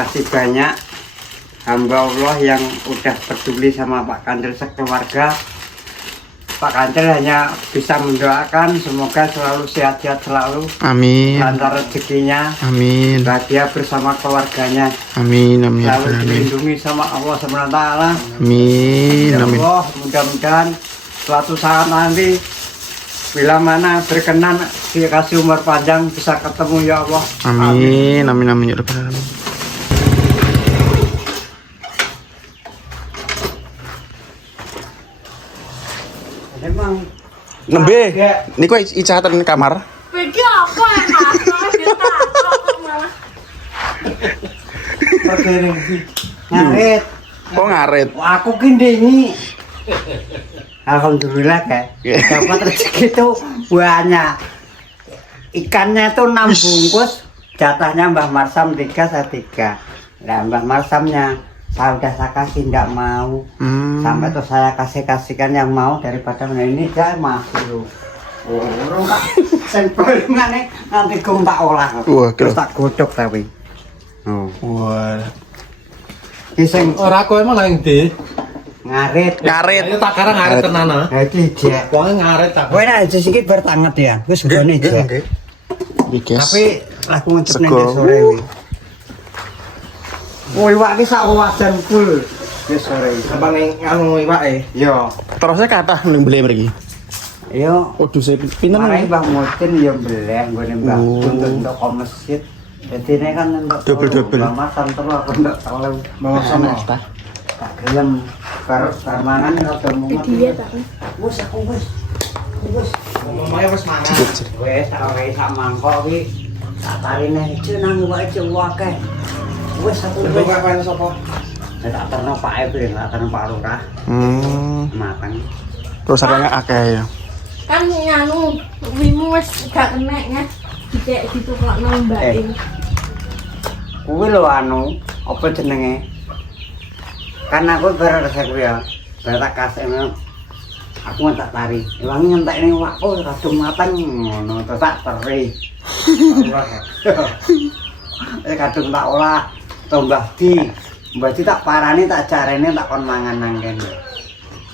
Kasih banyak hamba Allah yang udah peduli sama Pak Kandil sekeluarga. Pak Kandil hanya bisa mendoakan semoga selalu sehat-sehat selalu. Amin. Lancar rezekinya. Amin. Bahagia bersama keluarganya. Amin. Amin. Selalu Amin. dilindungi sama Allah SWT. Amin. Ya Amin. Allah, mudah-mudahan suatu saat nanti bila mana berkenan dikasih umur panjang bisa ketemu ya Allah. Amin. Amin. Amin. Ya Rabbal alamin. Emang Nembe. Niku icatan kamar. Beda apa ya Mas? Dia takut malah. ngarit. Kok ngaret? Wah, aku kindengi. Alhamdulillah dapat rezeki itu banyak. Ikannya itu 6 bungkus, jatahnya Mbah Marsam 3, saya 3. Nah, Mbah Marsamnya saya kasih tidak mau. Sampai tuh saya kasihkan yang mau daripada ini saya masih loh. Oh, Pak. Sampel ngene nanti kum tak olah. Wah, terus tak godhog tapi. Oh. Wah. Ki sing Ora kowe emang nang ndi? ngarit. Ngaret. Ayo tak karang ngaret tenan ah. Ha iki jek. Wong ngaret tak. Kowe nek aja iki bar tanget ya. Wis gone jek. Bikes. Tapi lagu ngecep ning Sego. sore kuwi. Oh, iwak iki sak wajan full. Wis sore. Abang anu iwake. Yo. Terusnya kata mending beli mriki. Yo. Waduh, saya pinten Mari nih. Mbah Mutin yo beleh nggone Mbah Oh. untuk ke masjid. Jadi ini kan untuk Double-double. Mbah Mas terus aku ndak terlalu Bawa sama. tak gelem karo mangan rada mumet. Dia tak. Wes aku wes. Wes. Ngomongnya wis mangan. Wes sak mangkok iki tak tarine ijo nang iwake ijo akeh. Wes aku Bentuk wes. apa sapa? Tak terno Pak Ebri, tak terno Pak Lurah. Matang. Terus ada akeh ya. Kan nganu wimu wis gak kenek ya. Dicek ditukokno Mbak ini. Kuwi lho anu, apa jenenge? Kan aku bar resep ya. Bar tak kasih aku tak tari. Wangi ngentekne wakku kadung mateng ngono terus tak teri. Kadung tak olah tambah di. Mbah di tak parani tak jarene tak kon mangan nang kene.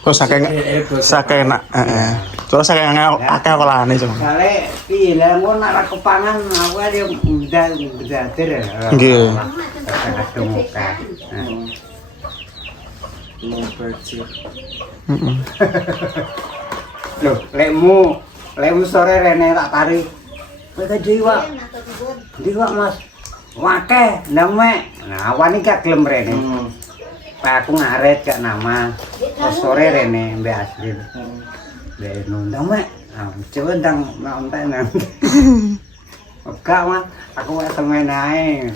Terus akeh enak. Heeh. Terus akeh akeh olahane cuma. Kale piye lah engko nek ra kepangan aku ada bedadir ya. Nggih. Kadung muka. Heeh. Loh, lekmu sore rene tak tari. Kowe kan Diwak Mas. Wake, ndame. Nah, awan iki gak gelem rene. Pak aku ngaret gak nama. Terus sore rene mbek asli. Mbek ndame. Ah, coba ndang nonton nanti. Enggak, Mas. Aku wis temen ae.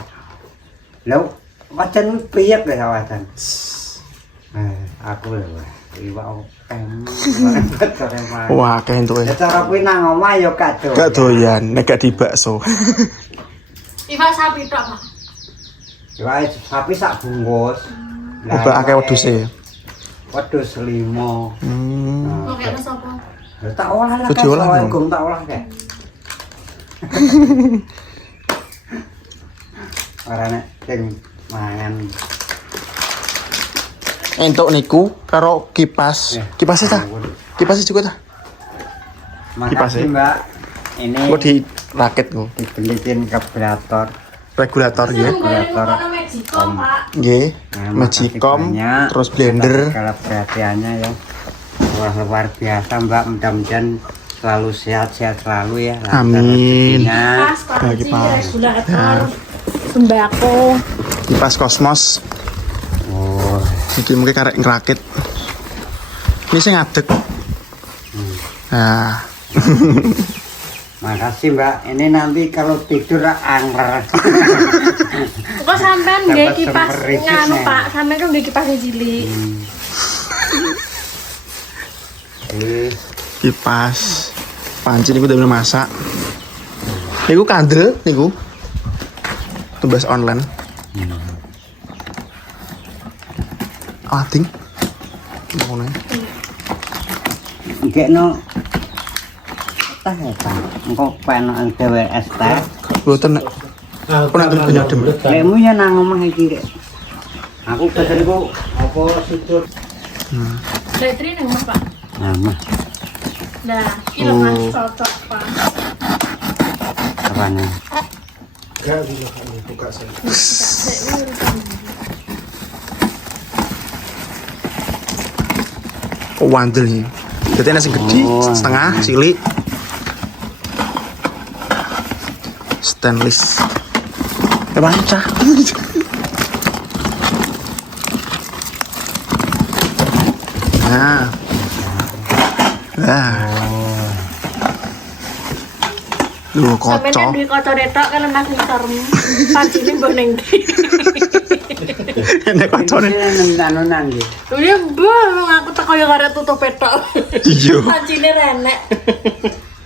Lho, wajan piyek lho wajan. Aku lho. Iwak Wah, akeh entuk. cara kuwi nang omah ya gak doyan. Gak doyan, nek gak dibakso. Iwak sapi tok, Pak. Iwak sapi sak bungkus. Ubah akeh wedhuse. Wedhus 5. Kok kene sapa? Ya tak olah lah. Terus diolah, kan, dong. Gong tak olah kae. Ora nek sing mangan. Entuk niku karo kipas. Kipasnya ta? Kipasnya juga ta? Makasih, Mbak. Ini Kok di rakit kok. dibeliin regulator. Regulator nggih. Regulator. Magicom, Pak. Nggih. Nah, Magicom, makasih banyak terus blender. atas segala perhatiannya ya. Wah, luar biasa Mbak, mudah-mudahan selalu sehat-sehat selalu ya. lancar Amin. rezekinya. Pas, Bagi panci, pas. regulator, sembako. Kipas kosmos. Oh, Iki mungkin karek ngerakit. Ini sing ngadeg. Nah, makasih Mbak. Ini nanti kalau tidur angker. Kok sampean nggih Dapat kipas sumber nganu, risetnya. Pak? Sampean kan nggih kipas cilik. kipas. Panci niku udah masak. Niku kandel niku. Tumbas online. Ating. Ngono. Gekno teh ta. Engko penok dhewe es teh. Boten nek Aku nanti punya dem. Lekmu ya nang omah iki rek. Aku pesenku apa sudut. Letri nang Mas, Pak. Nah, Mas, Nah, kilo Mas cocok, Pak. apane? Gak bisa kami buka saya. Oh, wandel nih. Jadi nasi gede, Oh. setengah, cilik. Stainless. Baca. Nah. Nah. Duh, Sampeyan kan kocok. duwe kaca retok kan nang ngisor. Pancine mbok ning ndi. Ini kocoknya. Anu nang iki. Iya, mbah, aku teko yo karo tutup petok. Iya. Pancine renek.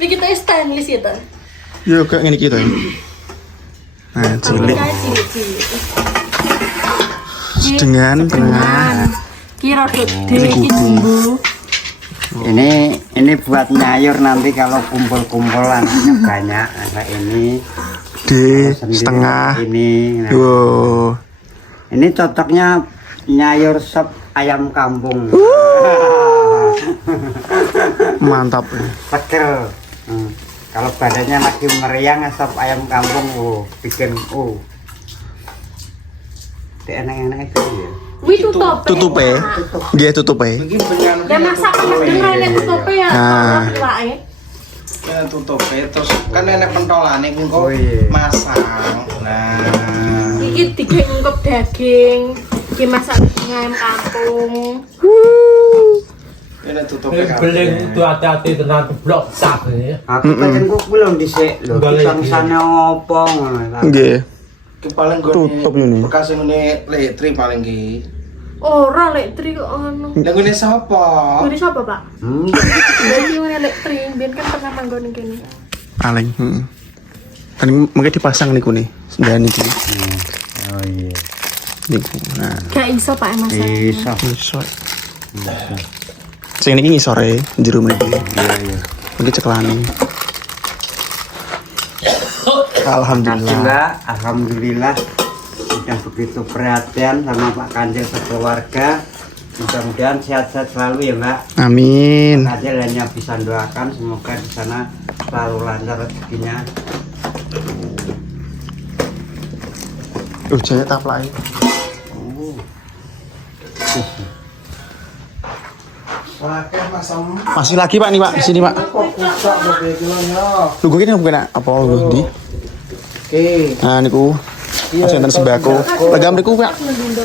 Iki kita stainless ya, ta? Yo, kayak gini kita. Nah, cilik. Kayak cilik-cilik. Dengan tengah. Kira gede iki jumbo. Ini buat nyayur nanti kalau kumpul-kumpul anaknya banyak. Kayak ini. Di Sendiri setengah. Ini. Nah, Wow. ini cocoknya nyayur sop ayam kampung. Mantap. Seger. Kalau badannya lagi meriang sop ayam kampung, bikin enak-enak itu ya. Wih tutup. Tutupe. Nggih tutupe. Mungkin pengen Dan masak Mas dengan nek tutupe ya. Nah. Wae. ya tutup terus kan enak pentolane engko Oh, iya. masang. Nah. Iki digengkep daging, iki masak ayam kampung. Ini tutupnya Beling itu hati-hati tenan blok sak ini. Aku pengen kok belum dhisik lho. Pisang-pisangnya opo ngono. Nggih. Ki paling gue Tutup ini. bekas ngene letri paling ki. Ora elektri kok ono. Lah ngene sapa? Kuwi sapa, Pak? Dari ngene elektri, ben kan pernah manggon kene. Paling. Kan mungkin dipasang niku nih. Dan iki. Oh iya. Niku. Nah, Gak iso Pak Mas. Bisa. iso. Sing niki ngisore jero mriki. Iya iya. Iki ceklane. Alhamdulillah. Alhamdulillah sudah begitu perhatian sama Pak Kanjeng sekeluarga. Mudah-mudahan sehat-sehat selalu ya Mbak. Amin. Kanjeng hanya bisa doakan semoga di sana selalu lancar rezekinya. Jaya taplake. Oke masam. Masih lagi Pak nih Pak di sini Pak. Kok pucak mobil kilonya. Lugu kene bukan apa lugu ndi? Oke. Nah niku. Masih enten sembako. Legam niku Pak.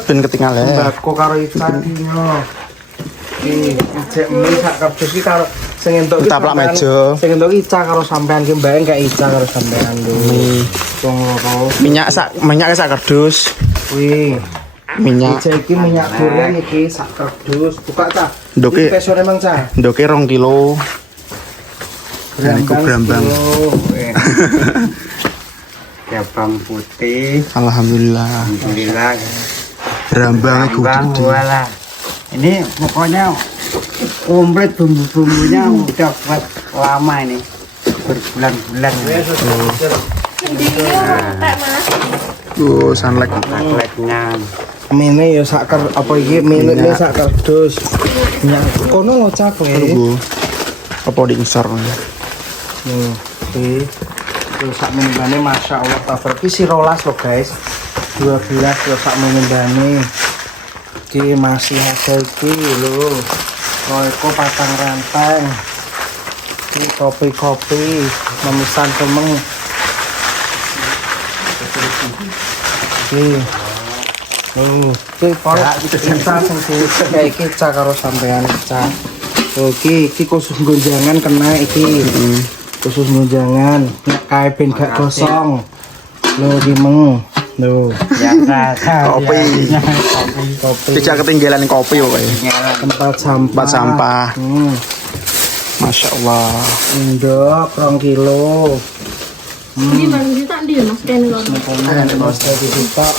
Ben ketinggalan. Mbakku karo ikan dino. Iki cek mie sak kardus iki karo sing entuk iki Taplak sampean- meja. Sing entuk Ica karo sampean ki mbake gak Ica karo sampean lho. Wong loro. Minyak sak kardus. Kuwi. Minyak Ica iki minyak goreng iki sak kardus. Buka ta. Ndoke. Iki pesone mang Ca. ndoke 2 kilo. Nah, niku brambang. Gabang putih. Alhamdulillah. Alhamdulillah. Brambang iku Bang, gede. walah. Ini pokoknya komplit bumbu-bumbunya udah buat lama ini. Berbulan-bulan. Sendiri ora tak Mas. Sunlight. Takleknya. Mine ya sak apa iki mine sak kardus. Minyak kono lo Ca kowe. Tunggu. Apa diingsor? Nih, iki. Terus sak menembane Masya Allah tabaraki si rolas lo guys. 12 terus sak menembane. Iki masih hasil iki lho. Roeko patang ranteng. Iki kopi-kopi memesan kemeng. Iki. Iki kalau kita sing kayak iki Ca karo sampean Ca. Oke, iki khusus gonjangan kena iki. Khusus gonjangan. Nek kae ben gak gosong. Lho dimeng. Lho. Biasa. Kopi. Kopi. Tidak ketinggalan kopi kok. Tempat sampah. Tempat sampah. Masya Allah. Ndok 2 kilo. Ini bang tak ndi Mas kene kok. Nek bos dadi ditok.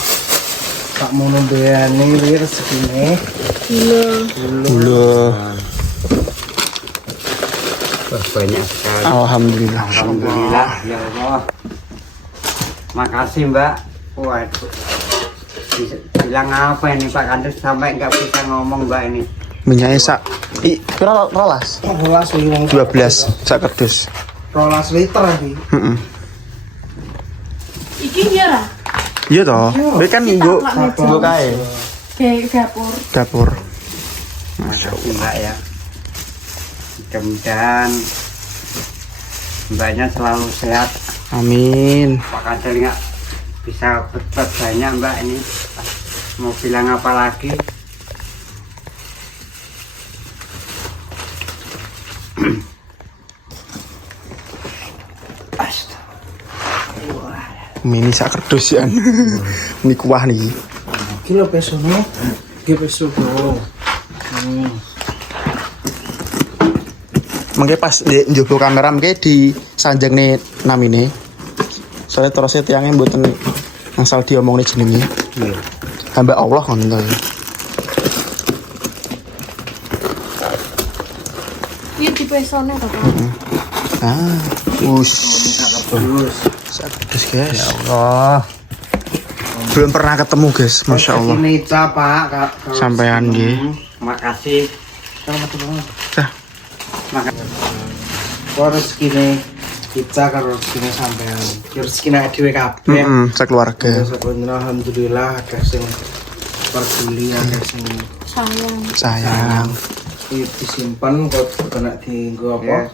Tak mau nembeane wir segini. Gila. Gula. Banyak sekali. Alhamdulillah. Alhamdulillah ya Allah. Makasih Mbak. Waduh. Bilang apa ini Pak Kandus sampai nggak bisa ngomong Mbak ini. Minyaknya sak pira rolas? Rolas iki wong 12 sak kerdus. rolas liter iki. Heeh. Iki ya ra? Iya toh. Ini kan nggo kae Kayak dapur. Masya Allah Mbak ya. Mudah-mudahan Mbaknya selalu sehat. Amin. Pak Kadel nggak bisa berbuat banyak Mbak ini. Mau bilang apa lagi? Mini sak kerdus ya. Ini kuah nih. Iki lho pesono. Iki peso bro. Mengke pas di njupuk kamera mengke di sanjang nih namine. Soalnya terusnya tiangnya mboten asal diomongne jenenge. Iya. Hamba Allah ngono. Iya tipe sone to, Pak. Ah, us. Terus Kerdus guys. Ya Allah. Belum pernah ketemu guys, masya Allah. Ini Pak Kak. Sampean nggih. Makasih. Dah. Makasih. Kok rezekine kita karo rezekine sampean. Ya rezekine dhewe kabeh. Sekeluarga. Sebenarnya alhamdulillah ada sing peduli, ada sing Sayang. Sayang. disimpan kok kena dienggo apa?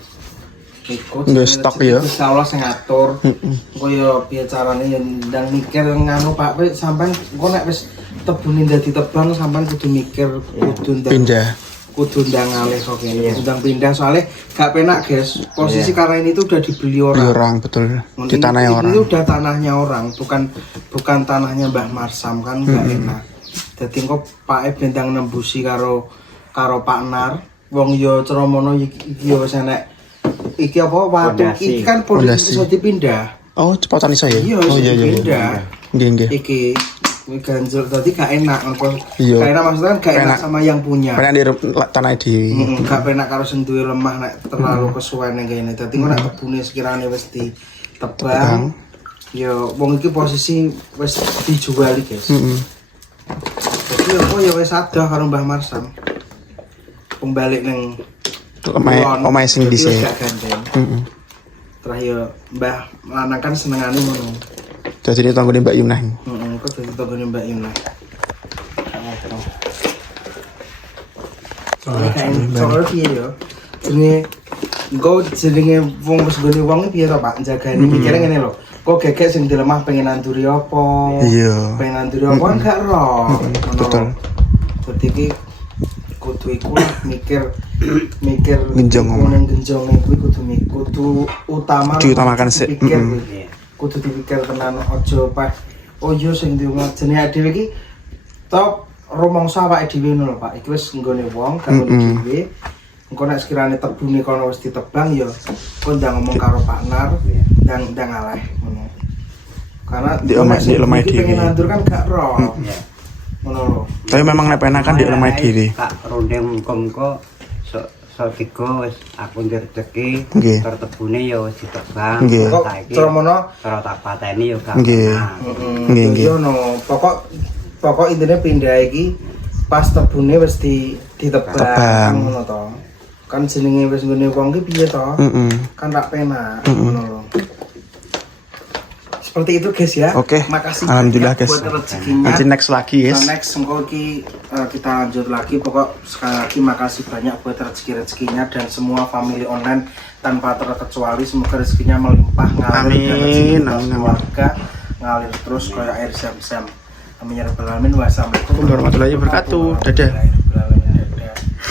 Ikut Nggak stok ya. Gusti Allah sing ngatur. Engko ya piye carane ya ndang mikir nganu Pak wis sampean engko nek wis tebune dadi tebang sampean kudu mikir kudu ndang Pindah. kudu ndang alih kok kene. Ndang pindah soalnya gak penak guys. Posisi karena ini tuh udah dibeli Beli orang. orang betul. Di tanahnya orang. Ini udah tanahnya orang, bukan tanahnya Mbah Marsam kan gak enak. Dadi engko Pak bentang nembusi karo Pak Nar. Wong yo Ceromono iki yo wis enek iki apa watu iki kan Pondasi. iso dipindah. Oh, cepetan iso ya? Iya, Oh iso iya iya. dipindah. Nggih nggih. Iki ganjel tadi gak enak engko. Iya. Gak enak maksudnya kan gak enak Enak. sama yang punya. Pengen di tanah di. Gak penak karo sing duwe lemah nek terlalu kesuwen ning kene. Dadi kok nek kebune sekirane wis ditebang. Ya wong iki posisi wis dijual guys. Jadi kok ya wis adoh karo Mbah Marsam. Pembalik ning Omae sing dhisik. gak gandeng. Terus ya Mbah lanang kan senengane ngono. Dadi ini tanggune Mbak Yunah. Kok dadi tanggane Mbak Yuna. Soalnya piye ya? Jenenge wong wis gone wong iki piye to Pak? Jagane mikire ngene lho. Kok gegek sing dilemah pengen nanduri apa? Iya. Pengen nanduri apa kan gak roh. Betul. Dadi iki kudu iku lah mikir Genjong. nang genjong kuwi kudu utama Diutamakan sik. dipikir kuwi. Kudu dipikir tenan aja pas oh iya sing diungat jenenge dhewe iki top rumangsa awake dhewe ngono lho Pak. Iki wis nggone wong karo dhewe. Engko nek sekirane tebune kono wis ditebang ya kok ndang ngomong karo Pak Nar ndang aleh ngono. Karena Di omah dhewe dhewe. pengen nandur kan gak roh. Ngono lho. Tapi memang nek penak kan di lemah dhewe. Tak ronde muga-muga sok tiga wis aku rezeki Nggih. tertebune ya wis ditebang. Nggih. Kok Saiki Ceromono cara tak pateni ya gak. Nggih. pernah. Nggih, nggih. Yo no, pokok intine pindah iki pas tebune wis ditebang Tebang. ngono to. Kan jenenge wis ngene wong ki piye to? Kan rak penak ngono lho. Seperti itu guys ya. Oke. Makasih Alhamdulillah, banyak guys. buat rezekinya. Nanti next lagi guys. Nah, next engko iki kita lanjut lagi. Pokok sekali lagi makasih banyak buat rezeki-rezekinya dan semua family online tanpa terkecuali semoga rezekinya melimpah ngalir dan rezeki Amin, kita amin. keluarga ngalir terus kayak air zam-zam. Amin ya rabbal alamin. Wassalamualaikum Warahmatullahi wabarakatuh. Dadah.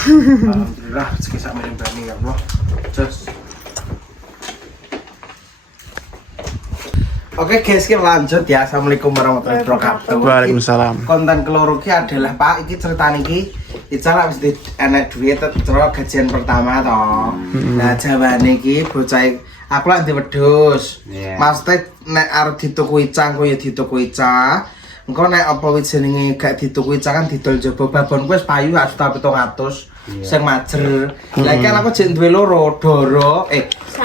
Alhamdulillah rezeki sak melimpahnya ya Allah. Just Oke guys, kita lanjut ya. Assalamualaikum warahmatullahi wabarakatuh. Waalaikumsalam. Konten keloro ki adalah Pak, iki ceritane iki Ica lak wis enek duit terus gajian pertama toh. Nah, jawane iki bocah aku lak ndek wedhus. Iya. Maksudnya nek arep dituku Ica, engko ya dituku Ica. Engko nek apa wit jenenge gak dituku kan didol jaba babon kuwi wis payu 1.700 sing majer. Lah iki kan aku jek duwe loro, Doro,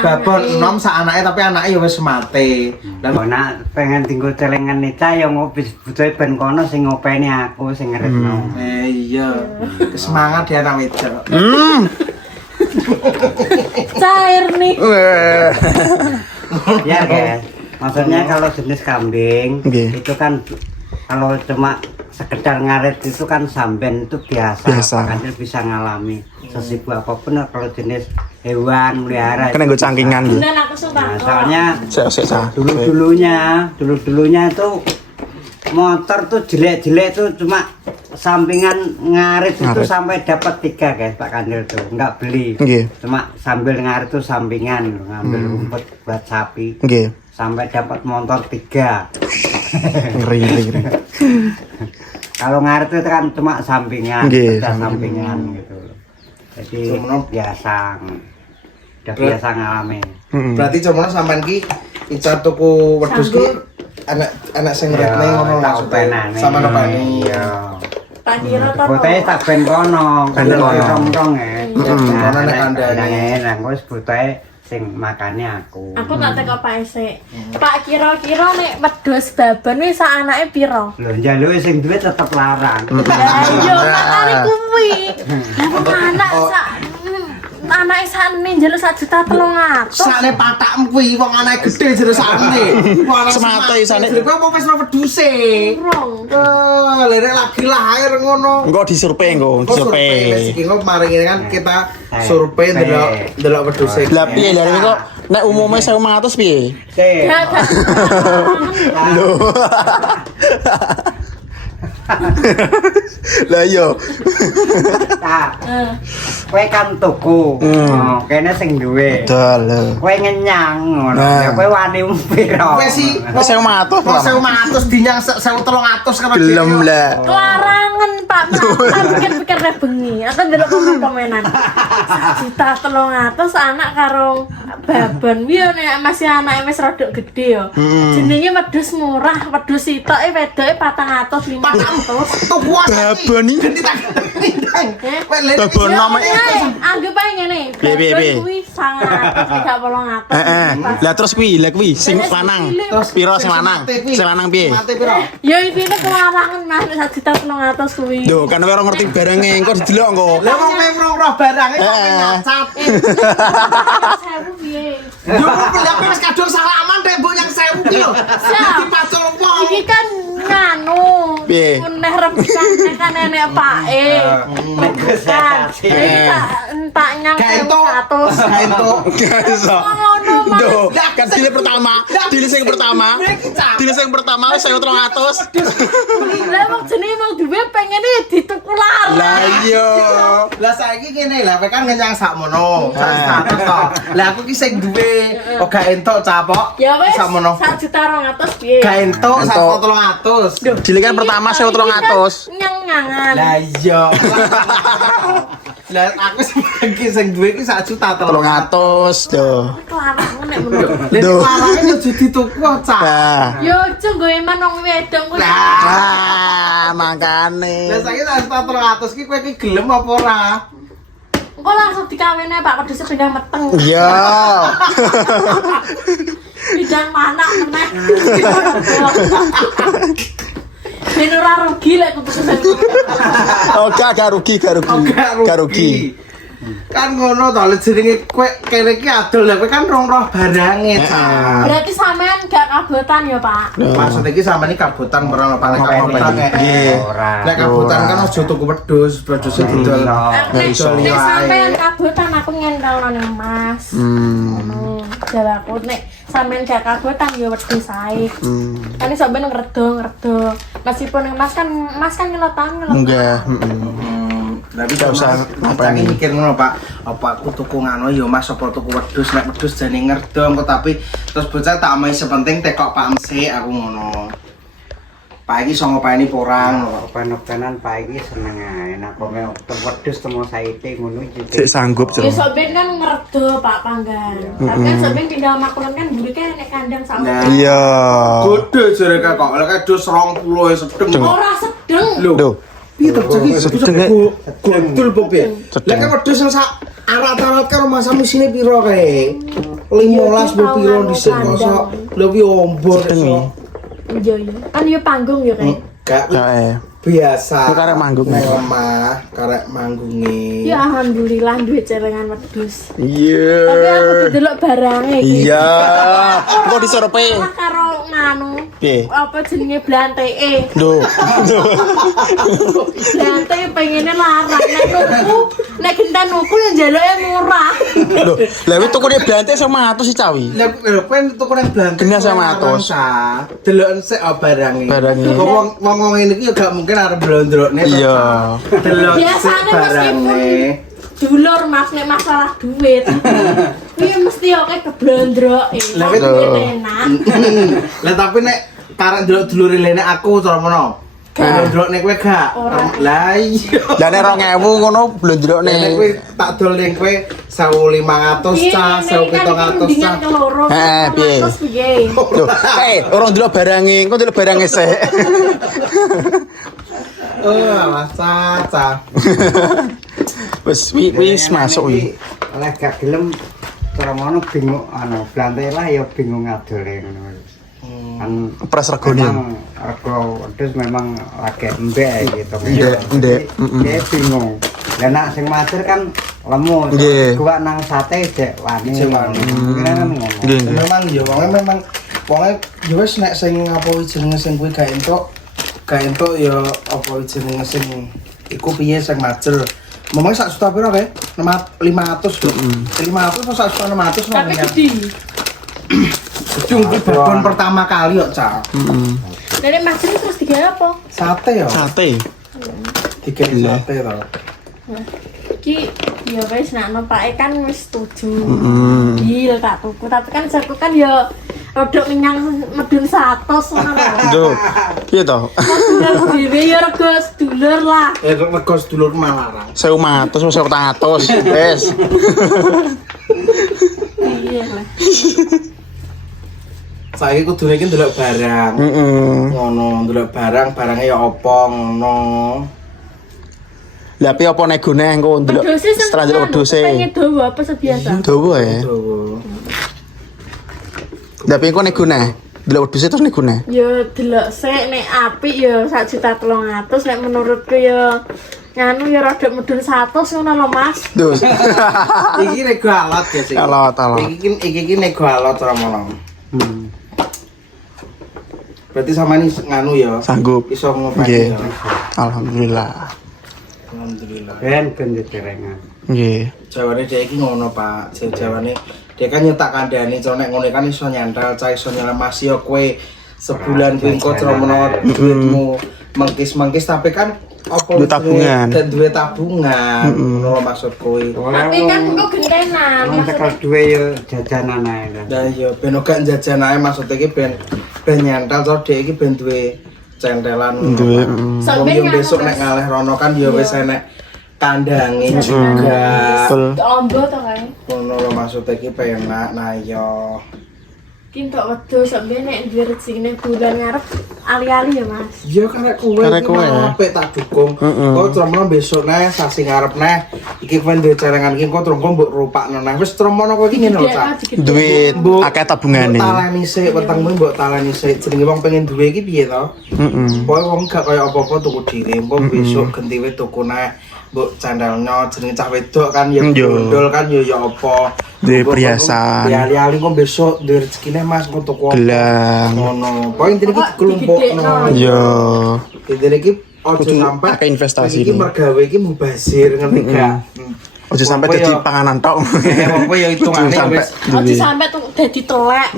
babon enom sak anake tapi anake ya wis mate. Lah Nak pengen tinggal celengan Nica ya ngopis butuhe ben kono sing ngopeni aku sing ngeretno. iya. Semangat ya anak wedok. Cair nih. Ya guys. Maksudnya kalau jenis kambing Oke. itu kan kalau cuma sekedar ngaret itu kan samben itu biasa. Biasa. Kan dia bisa ngalami sesibuk apapun. Kalau jenis hewan melihara Kena itu gue cangkingan gitu. Dan aku suka. Nah, soalnya Sek. dulu-dulunya itu motor tuh jelek-jelek tuh cuma sampingan ngarit itu Ngarit. sampai dapat 3 guys Pak Kandil tuh nggak beli Nggih. cuma sambil ngarit tuh sampingan ngambil rumput buat sapi Nggih. sampai dapat motor 3. Ngeri. Kalau ngarit itu kan cuma sampingan Nggih, kerja sampingan. sampingan gitu jadi biasa udah Ber- biasa ngalami. Berarti cuma sampean ki icar tuku wedhus ki anak sing retne ngono tak penane. sama nopani. Iya. Tak kira to. Botahe tak ben kono, kan rong-rong ya. Kono nek kandhane. Nah, wis botahe sing makane aku. Aku tak teko Pak Esek. Pak kira-kira nek wedhus babon wis sak anake pira? Lho njaluke sing duwe tetep larang. Ayo makane kuwi. Lah anak sak anake sakne njaluk 1.300.000. Sakne patakmu kuwi wong anake gedhe jero sakne. Semate isane. Kuwi apa wis wedhuse? Urung. Lere lagi lahir ngono. Engko disurvei engko, disurvei. Iki kok mari ini kan kita survei ndelok wedhuse. Lah piye lha kok nek umume 1.500 piye? Sik. Lho. Lah iya. Tak. Kowe kan tuku. Oh, kene sing duwe. Dol. lho. Kowe ngenyang ngono. Nah. Ya kowe wani piro? Kowe sih 1.500 kok 1.500 dinyang 1.300 kan Gelem lah. Larangan Pak, tak pikir-pikir deh bengi. Aku ndelok komen-komenan. 1.300.000 anak karo babon. Piye nek masih anake wis rada gedhe ya. Jenenge wedhus murah, wedhus sitoke wedoke 400 500. tuku Babon iki. Babon nomor Anggap ae ngene. Piye, piye, piye? Kuwi 100 300. Heeh. Lah terus kuwi, sing lanang. Piro sing lanang? Sing lanang piye? Mate piro? Ya intine kelarangan Mas 1.300.000 kuwi. Duh, kan ora ngerti barangnya, engko didelok engko. Lah wong memang roh barange kok nyacat. 1000 piye? Yo kok wis kadung salaman dek mbok yang 1000 ki lho. Siap. Dipacul wong. Iki kan nganu. Piye? Neh rebukan kan nenek pake. Kan. Tak nyang Gak entuk. 100. Gak entuk. Gak iso. Ngono Mas. Duh, kan dile pertama, dile sing pertama wis 1.300. Lah wong jenenge wong duwe pengene dituku larang. Lah iya. Lah saiki kene lah kowe kan ngenyang sakmono. Lah aku ki sing duwe kok gak entuk capok. Ya wis sakmono. 1.200.000 piye? Gak entuk Entuk. 1.300. Dile kan pertama 1.300. Nyang-nyangan. Lah iya. Lah aku sing duwe ki 1.300.000. 300 duh. Kelarangan nek ngono. Lah Duh. larangnya yo dituku cah. Nah. Yo aja nggo eman wong wedok kuwi. Ah, makane. Lah saiki 1.300 ki kowe ki gelem apa ora? Engko langsung dikawin ae Pak wedhus bidang meteng. Iya. Bidang mana meneh. Ben ora rugi lek keputusan. Oh, gak rugi. Gak rugi. Kan ngono to, lek jenenge kowe kene iki adol lah kowe kan roh barange cah. Berarti sampean gak kabotan ya, Pak? Maksud iki sampean iki kabutan ora paling kabutan Nggih. Ora. Nek kabutan kan aja tuku wedhus didol. Nek iso. nek sampean kabotan aku nyentelno ning Mas. Ngono. Jawaku nek sampean gak kabotan ya wedhus ae. Kan iso ben ngerdo. Meskipun Mas kan ngelotan. Enggak, Tapi Gak usah apa ini mikir ngono Pak. Apa aku tuku ngano ya Mas apa tuku wedhus nek wedhus jane ngerdo engko tapi terus bocah tak amai sepenting tekok Pak Msik aku ngono. Pak iki iso ngopeni porang. Open-openan Pak iki seneng ae. Nek kok wedhus temu saite ngono Sik sanggup, Ya Cuk. soben kan ngerdo Pak Panggan. Tapi kan soben tinggal makulon kan burike nek kandang sak. Nah. Iya. Gede jare kok lek dus 20 sedeng. Ora sedeng. Duh. Piye to jadi Sedeng, gondul po piye? Sedeng. Lek kan wedhus sak arat-arat karo masa mesine piro kae? 15 bu piro dhisik kosok. Lho piye ombor iso. Iya iya. Kan yo panggung yo kae. Gak biasa. Kok karek manggung? Nang omah, karek manggunge. Ya alhamdulillah duwe celengan wedhus. Iya. Tapi aku delok barange iki. Iya. Kok disorepe? Lah karo nganu. Piye? Apa jenenge blanteke. Duh. Blanteke pengene larang nek nuku, nek genten nuku yo njaluke murah. Loh, lha wis tukune blante sama atus si cawi. Lha pen tuku nang Blanket. Gena sama atus. Delok sik barange. Barange. Kok wong ngene iki ya gak mungkin arep blondrokne. Iya. Delok sik Biasane meskipun barange. dulur Mas nek masalah duit. Kuwi mesti oke keblondroke. Lah, Tapi betul. enak. Lah tapi nek karek delok dulure lene aku cara mono. Blondrokne kowe gak. Ora. Lah iya. Lah nek 2000 ngono blondrokne. Nek kowe tak dol ning kowe 1500 cah, 1700 cah. Piye? Terus piye? Loh, orang delok barange, kok delok barange sik. Alah cah. Wis masuk iki. Oleh gak gelem cara ngono bingung blante lah ya bingung ngadole ngono. Kan Pres regone. memang rego wedhus memang lagi embek gitu. Ndek. Dia bingung. Lah nak sing macer kan lemu. Nggih. Gua nang sate cek wani. Cek wani. Kira kan ngono. Nggih. Memang ya memang wonge ya wis nek sing apa jenenge sing kuwi gak entuk ya apa jenenge sing iku piye sing macel. Memang sak juta piro kae? 500 lho. 500 apa sak juta 600 Tapi gede. Cung babon pertama kali kok, Cak. Dari Mas Jin terus digawe apa? Sate ya. Sate. Digawe sate to. Ki ya wis nek nopake kan wis setuju. Deal tak tuku. Tapi kan jago kan ya rodok menyang medun 100 ngono lho. Duh. Piye to? Dulur dhewe ya rego sedulur lah. Rego sedulur malarang. 1500 1400. Wes. Iya lah. Saiki kudune iki ndelok barang. Ngono, ndelok barange ya apa ngono. Lah piye apa negone engko ndelok setelah ndelok wedhuse. Pengen dawa apa sebiasa? Dawa ya. Dawa. Lah piye engko negone? Ndelok wedhuse terus negone. Ya delok sik nek apik ya 1.300.000 nek menurutku ya nganu ya rada medun 100 ngono lho Mas. Duh. Iki nego alat ya sih. Alat. Iki nego alat ora mono. Berarti sama ini nganu ya. Sanggup. Iso ngopeni Nggih. ya. Alhamdulillah. Alhamdulillah. Ben cerengan. Nggih. Jawane dia iki ngono, Pak. Jawane dia kan nyetak kandhane, nek ngono kan iso nyantel, cah iso nyelemas ya kowe sebulan kuwi engko cara menawa duitmu mengkis-mengkis tapi kan apa Duit tabungan. Dan duit tabungan. Ngono lho maksud kowe. Tapi kan engko gentenan Wong tekel duwe ya jajanan ae. Lah iya ben gak jajan ae maksud iki ben nyantel to dhek iki ben duwe centelan. Duwe. Wong yo besok nek ngalih rono kan yo wis enek kandange juga. Betul. Ombo to kae. Ngono lho maksud iki penak nah yo. Ki tok wedhus sok ben nek duwe rezekine bulan ngarep ali-ali ya Mas. Iya karek kowe Karek iki kowe. malah apik tak dukung. Kok tromono besok neh sasi ngarep neh iki kowe duwe cerengan iki kok trompo mbok rupakno neh. Wis tromono kowe iki ngene lho, Cak. Duit Mbok- akeh tabungane. Mbok taleni sik wetengmu mbok taleni sik. Jenenge wong pengen duwe iki piye to? Pokoke wong gak kaya apa-apa tuku dhewe. Mbok besok gentiwe tuku neh mbok candalno jenenge cah wedok kan ya Yo. gondol kan ya apa. Duwe Mbok- perhiasan. Ya ali-ali kok besok duwe rezekine Mas kok tuku apa. Gelang. Ngono. Pokoke intine iki dikelompokno. Yo. Intine iki ojo Kudu sampe akeh investasi iki ini. mergawe iki mubazir ngerti gak? Ojo sampai dadi panganan tok. Apa ya hitungane Sampai wis. Ojo sampe tuh dadi telek.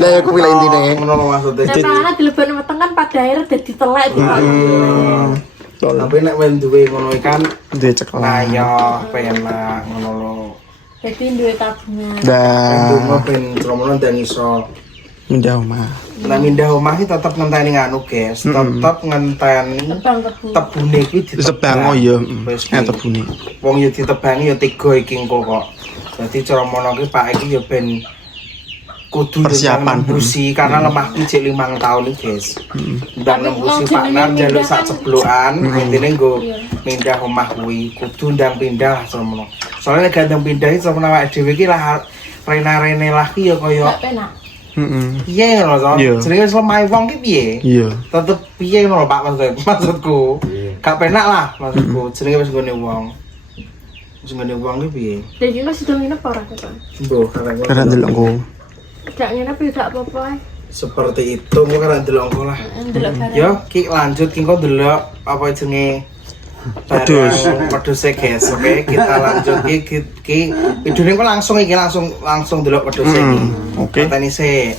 Lah ya kuwi lah intine. Ngono lho maksudnya. Nek panganan dilebokno weteng kan pada akhirnya dadi telek itu. Tapi nek wis duwe ngono iki kan Duwe cekelan. nah ya penak ngono lho. Dadi duwe tabungan. Dah. Ndonga ben tromono ndang iso Pindah omah. Nah mindah omah iki tetep ngenteni nganu guys, tetep ngenteni Tebang tebu. tebune iki Tebang oh iya, Wis, ya tebune. wong yo ditebangi yo 3 iki engko kok. Dadi cara mono iki Pak iki yo ben kudu Persiapan. nembusi karena lemahku jek 5 tahun iki guys. Ndang Tapi nembusi mau Pak jenenge Nar njaluk pindah sak kan- ceblokan, intine nggo Iya. pindah omah kuwi, kudu ndang pindah cara mono. Soalnya nek gandeng pindah iki sama awake dhewe iki lah rene lah ki yo koyo Gak penak. Heeh. piye ngono to. Iya. Jenenge wis lemah wong ki piye? Iya. Tetep piye ngono lho Pak maksudku. Gak penak lah maksudku. Jenenge wis nggone wong. Wis nggone wong ki piye? Jadi masih dong nginep ora kita. Mbuh karena Karena delok engko. Gak nginep ya gak apa-apa. seperti itu engko karena delok engko lah. Ndelok barang. Yo ki lanjut ki engko delok apa jenenge Pedus. pedusnya guys, oke kita lanjut ki videonya kok langsung iki langsung delok pedusnya iki. Oke. Tani sih.